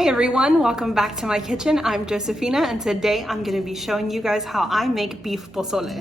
Hey everyone, welcome back to my kitchen. I'm Josefina and today I'm going to be showing you guys how I make beef pozole.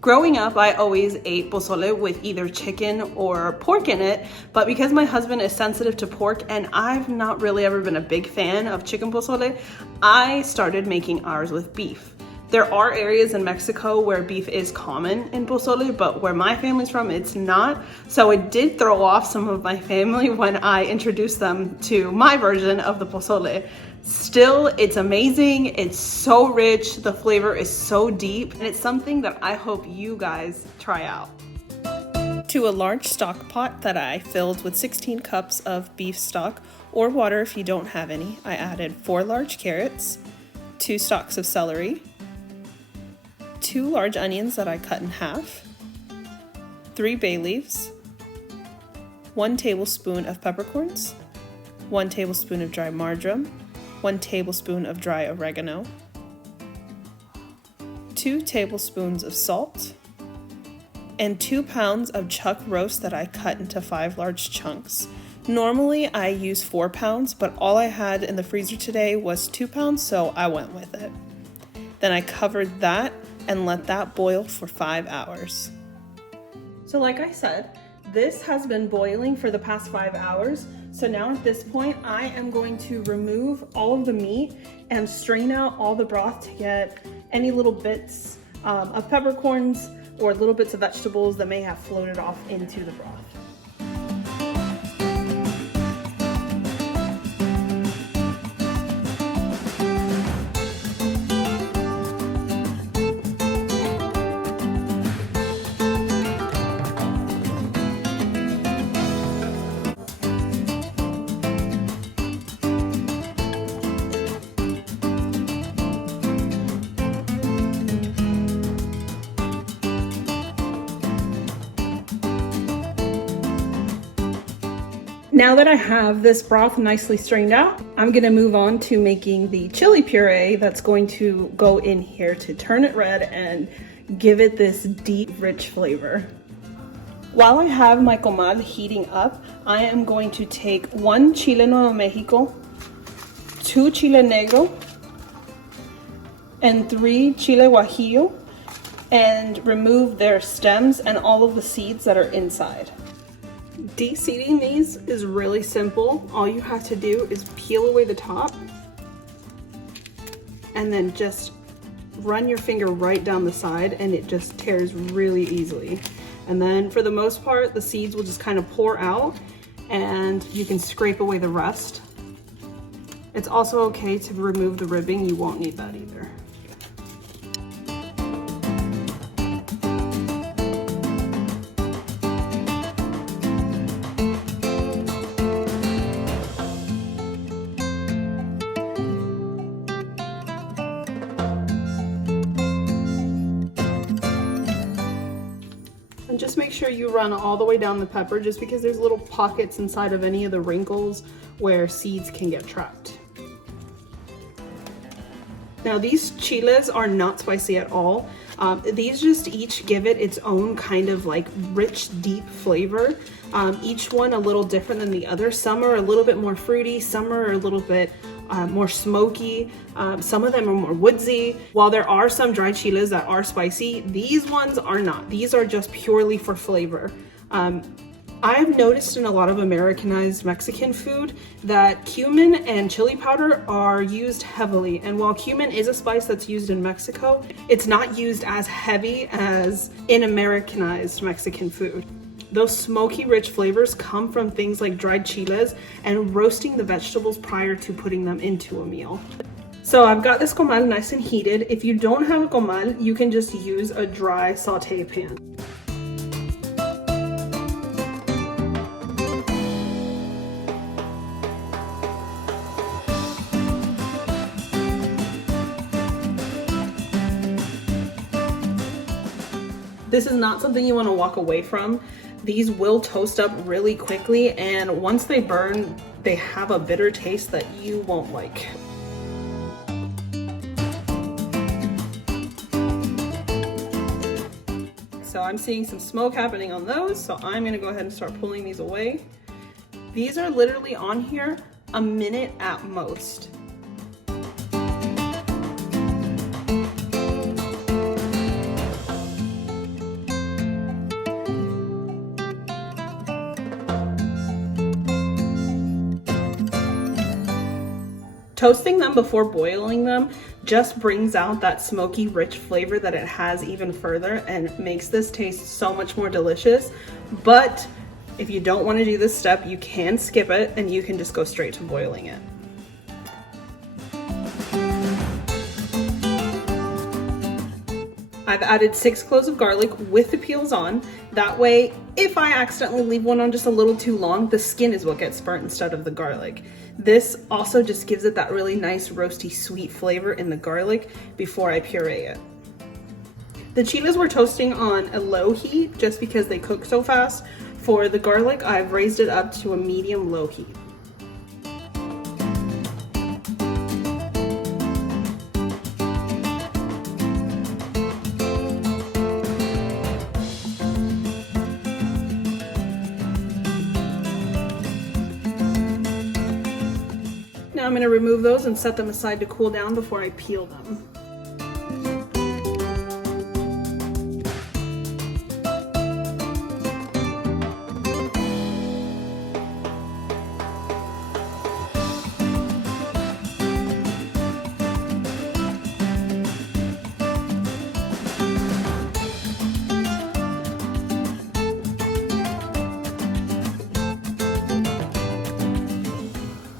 Growing up, I always ate pozole with either chicken or pork in it, but because my husband is sensitive to pork and I've not really ever been a big fan of chicken pozole, I started making ours with beef. There are areas in Mexico where beef is common in pozole, but where my family's from, it's not. So it did throw off some of my family when I introduced them to my version of the pozole. Still, it's amazing. It's so rich. The flavor is so deep, and it's something that I hope you guys try out. To a large stock pot that I filled with 16 cups of beef stock or water if you don't have any, I added 4 large carrots, 2 stalks of celery, 2 large onions that I cut in half, 3 bay leaves, 1 tablespoon of peppercorns, 1 tablespoon of dry marjoram, 1 tablespoon of dry oregano, 2 tablespoons of salt, and 2 pounds of chuck roast that I cut into 5 large chunks. Normally I use 4 pounds, but all I had in the freezer today was 2 pounds, so I went with it. Then I covered that and let that boil for 5 hours. So like I said, this has been boiling for the past 5 hours. So now at this point, I am going to remove all of the meat and strain out all the broth to get any little bits of peppercorns or little bits of vegetables that may have floated off into the broth. Now that I have this broth nicely strained out, I'm gonna move on to making the chili puree that's going to go in here to turn it red and give it this deep, rich flavor. While I have my comal heating up, I am going to take 1 Chile Nuevo Mexico, 2 Chile Negro, and 3 Chile Guajillo, and remove their stems and all of the seeds that are inside. De-seeding these is really simple. All you have to do is peel away the top and then just run your finger right down the side and it just tears really easily. And then for the most part, the seeds will just kind of pour out and you can scrape away the rest. It's also okay to remove the ribbing. You won't need that either. And just make sure you run all the way down the pepper just because there's little pockets inside of any of the wrinkles where seeds can get trapped. Now these chiles are not spicy at all. These just each give it its own kind of like rich, deep flavor. Each one a little different than the other. Some are a little bit more fruity, some are a little bit more smoky, some of them are more woodsy. While there are some dried chiles that are spicy, these ones are not. These are just purely for flavor. I've noticed in a lot of Americanized Mexican food that cumin and chili powder are used heavily. And while cumin is a spice that's used in Mexico, it's not used as heavy as in Americanized Mexican food. Those smoky, rich flavors come from things like dried chiles and roasting the vegetables prior to putting them into a meal. So I've got this comal nice and heated. If you don't have a comal, you can just use a dry saute pan. This is not something you want to walk away from. These will toast up really quickly, and once they burn, they have a bitter taste that you won't like. So I'm seeing some smoke happening on those, so I'm gonna go ahead and start pulling these away. These are literally on here a minute at most. Toasting them before boiling them just brings out that smoky, rich flavor that it has even further and makes this taste so much more delicious. But if you don't want to do this step, you can skip it and you can just go straight to boiling it. I've added 6 cloves of garlic with the peels on. That way, if I accidentally leave one on just a little too long, the skin is what gets burnt instead of the garlic. This also just gives it that really nice roasty sweet flavor in the garlic before I puree it. The chiles we're toasting on a low heat just because they cook so fast. For the garlic, I've raised it up to a medium low heat. Now I'm going to remove those and set them aside to cool down before I peel them.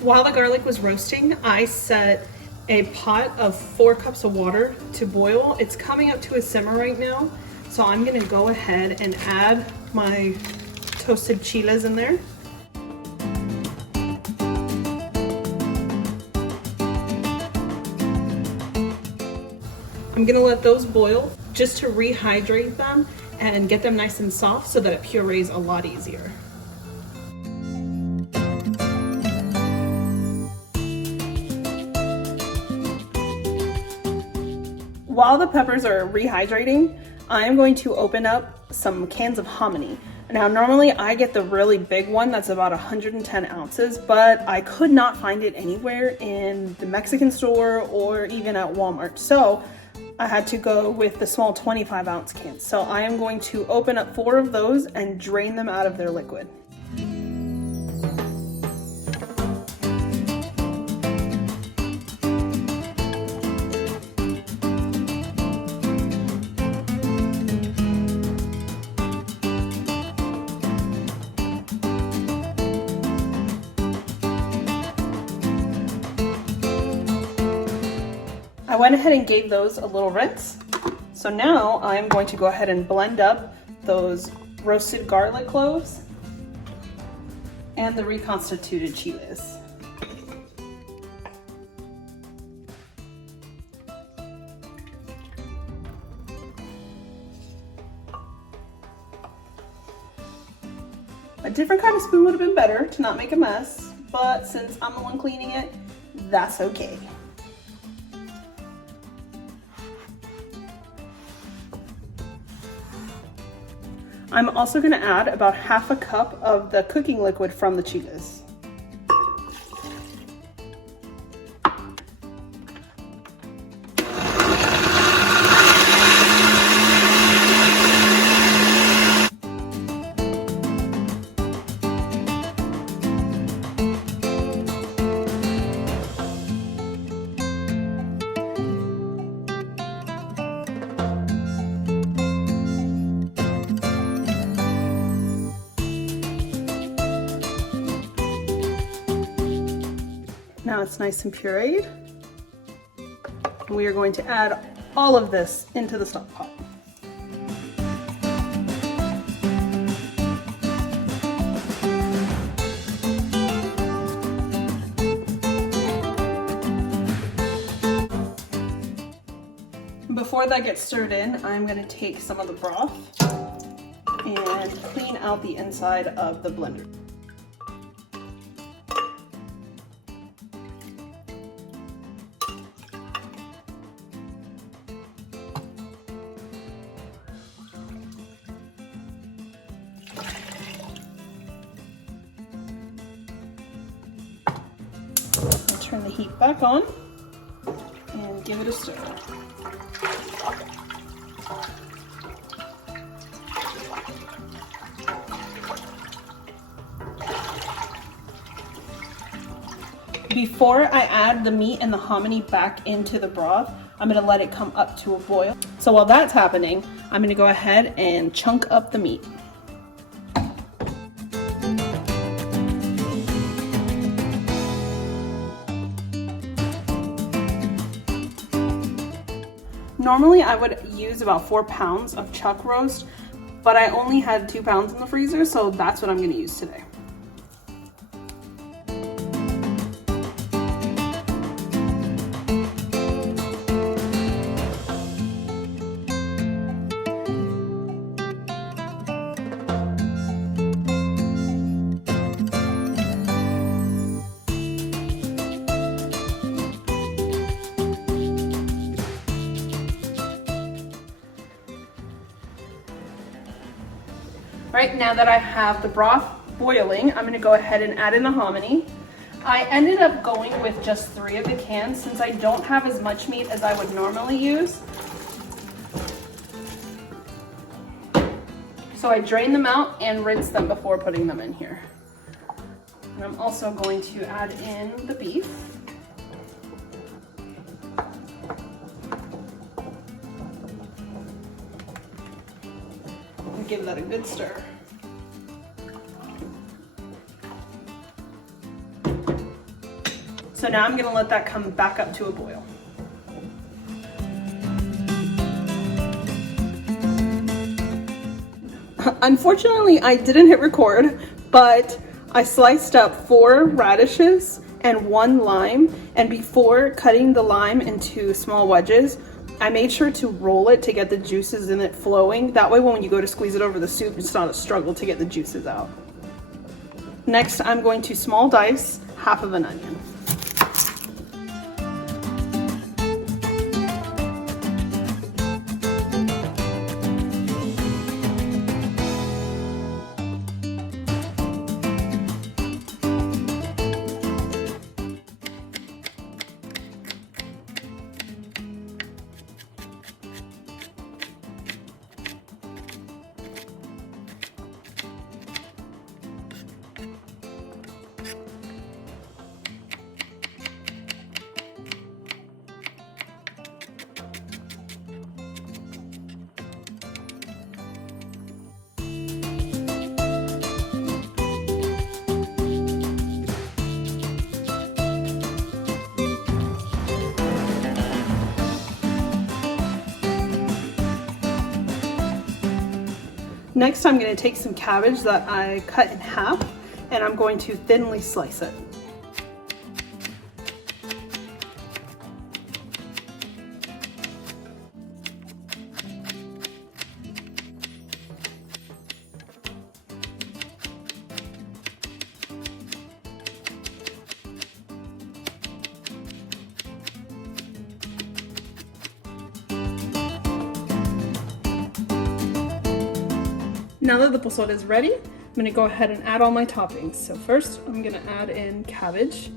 While the garlic was roasting, I set a pot of 4 cups of water to boil. It's coming up to a simmer right now, so I'm gonna go ahead and add my toasted chiles in there. I'm gonna let those boil just to rehydrate them and get them nice and soft so that it purees a lot easier. While the peppers are rehydrating, I'm going to open up some cans of hominy. Now, normally I get the really big one that's about 110 ounces, but I could not find it anywhere in the Mexican store or even at Walmart. So I had to go with the small 25-ounce cans. So I am going to open up 4 of those and drain them out of their liquid. I went ahead and gave those a little rinse. So now I'm going to go ahead and blend up those roasted garlic cloves and the reconstituted chiles. A different kind of spoon would have been better to not make a mess, but since I'm the one cleaning it, that's okay. I'm also going to add about half a cup of the cooking liquid from the chiles. Now it's nice and pureed. And we are going to add all of this into the stock pot. Before that gets stirred in, I'm going to take some of the broth and clean out the inside of the blender. turn the heat back on and give it a stir. Before I add the meat and the hominy back into the broth, I'm gonna let it come up to a boil. So while that's happening, I'm gonna go ahead and chunk up the meat. Normally I would use about 4 pounds of chuck roast, but I only had 2 pounds in the freezer, so that's what I'm gonna use today. Right, now that I have the broth boiling, I'm gonna go ahead and add in the hominy. I ended up going with just 3 of the cans since I don't have as much meat as I would normally use. So I drain them out and rinse them before putting them in here. And I'm also going to add in the beef. And give that a good stir. So now I'm gonna let that come back up to a boil. Unfortunately, I didn't hit record, but I sliced up 4 radishes and 1 lime, and before cutting the lime into small wedges, I made sure to roll it to get the juices in it flowing. That way when you go to squeeze it over the soup, it's not a struggle to get the juices out. Next, I'm going to small dice half of an onion. Next, I'm going to take some cabbage that I cut in half, and I'm going to thinly slice it. Now that the pozole is ready, I'm gonna go ahead and add all my toppings. So first, I'm gonna add in cabbage.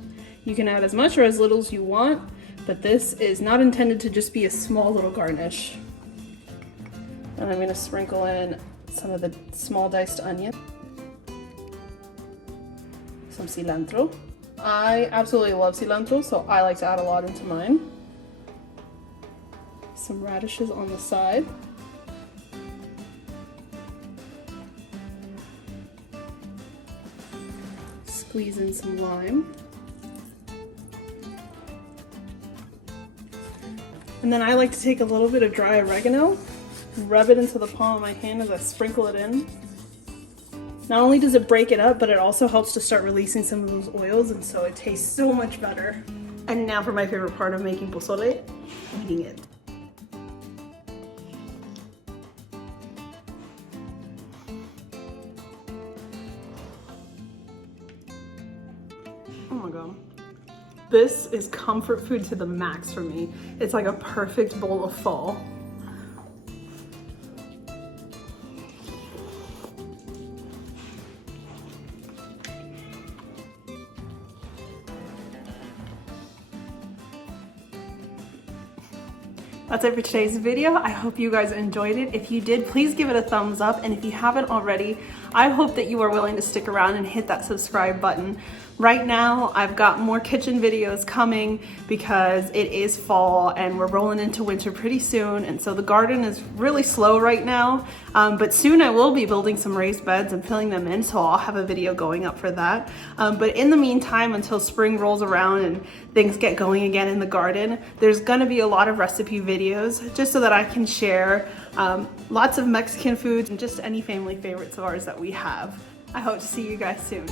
You can add as much or as little as you want, but this is not intended to just be a small little garnish. And I'm gonna sprinkle in some of the small diced onion, some cilantro. I absolutely love cilantro, so I like to add a lot into mine. Some radishes on the side. Squeeze in some lime. And then I like to take a little bit of dry oregano, rub it into the palm of my hand as I sprinkle it in. Not only does it break it up, but it also helps to start releasing some of those oils, and so it tastes so much better. And now for my favorite part of making pozole, eating it. Oh my god. This is comfort food to the max for me. It's like a perfect bowl of fall. That's it for today's video. I hope you guys enjoyed it. If you did, please give it a thumbs up. And if you haven't already, I hope that you are willing to stick around and hit that subscribe button. Right now, I've got more kitchen videos coming because it is fall and we're rolling into winter pretty soon. And so the garden is really slow right now, but soon I will be building some raised beds and filling them in. So I'll have a video going up for that. But in the meantime, until spring rolls around and things get going again in the garden, there's gonna be a lot of recipe videos just so that I can share lots of Mexican foods and just any family favorites of ours that we have. I hope to see you guys soon.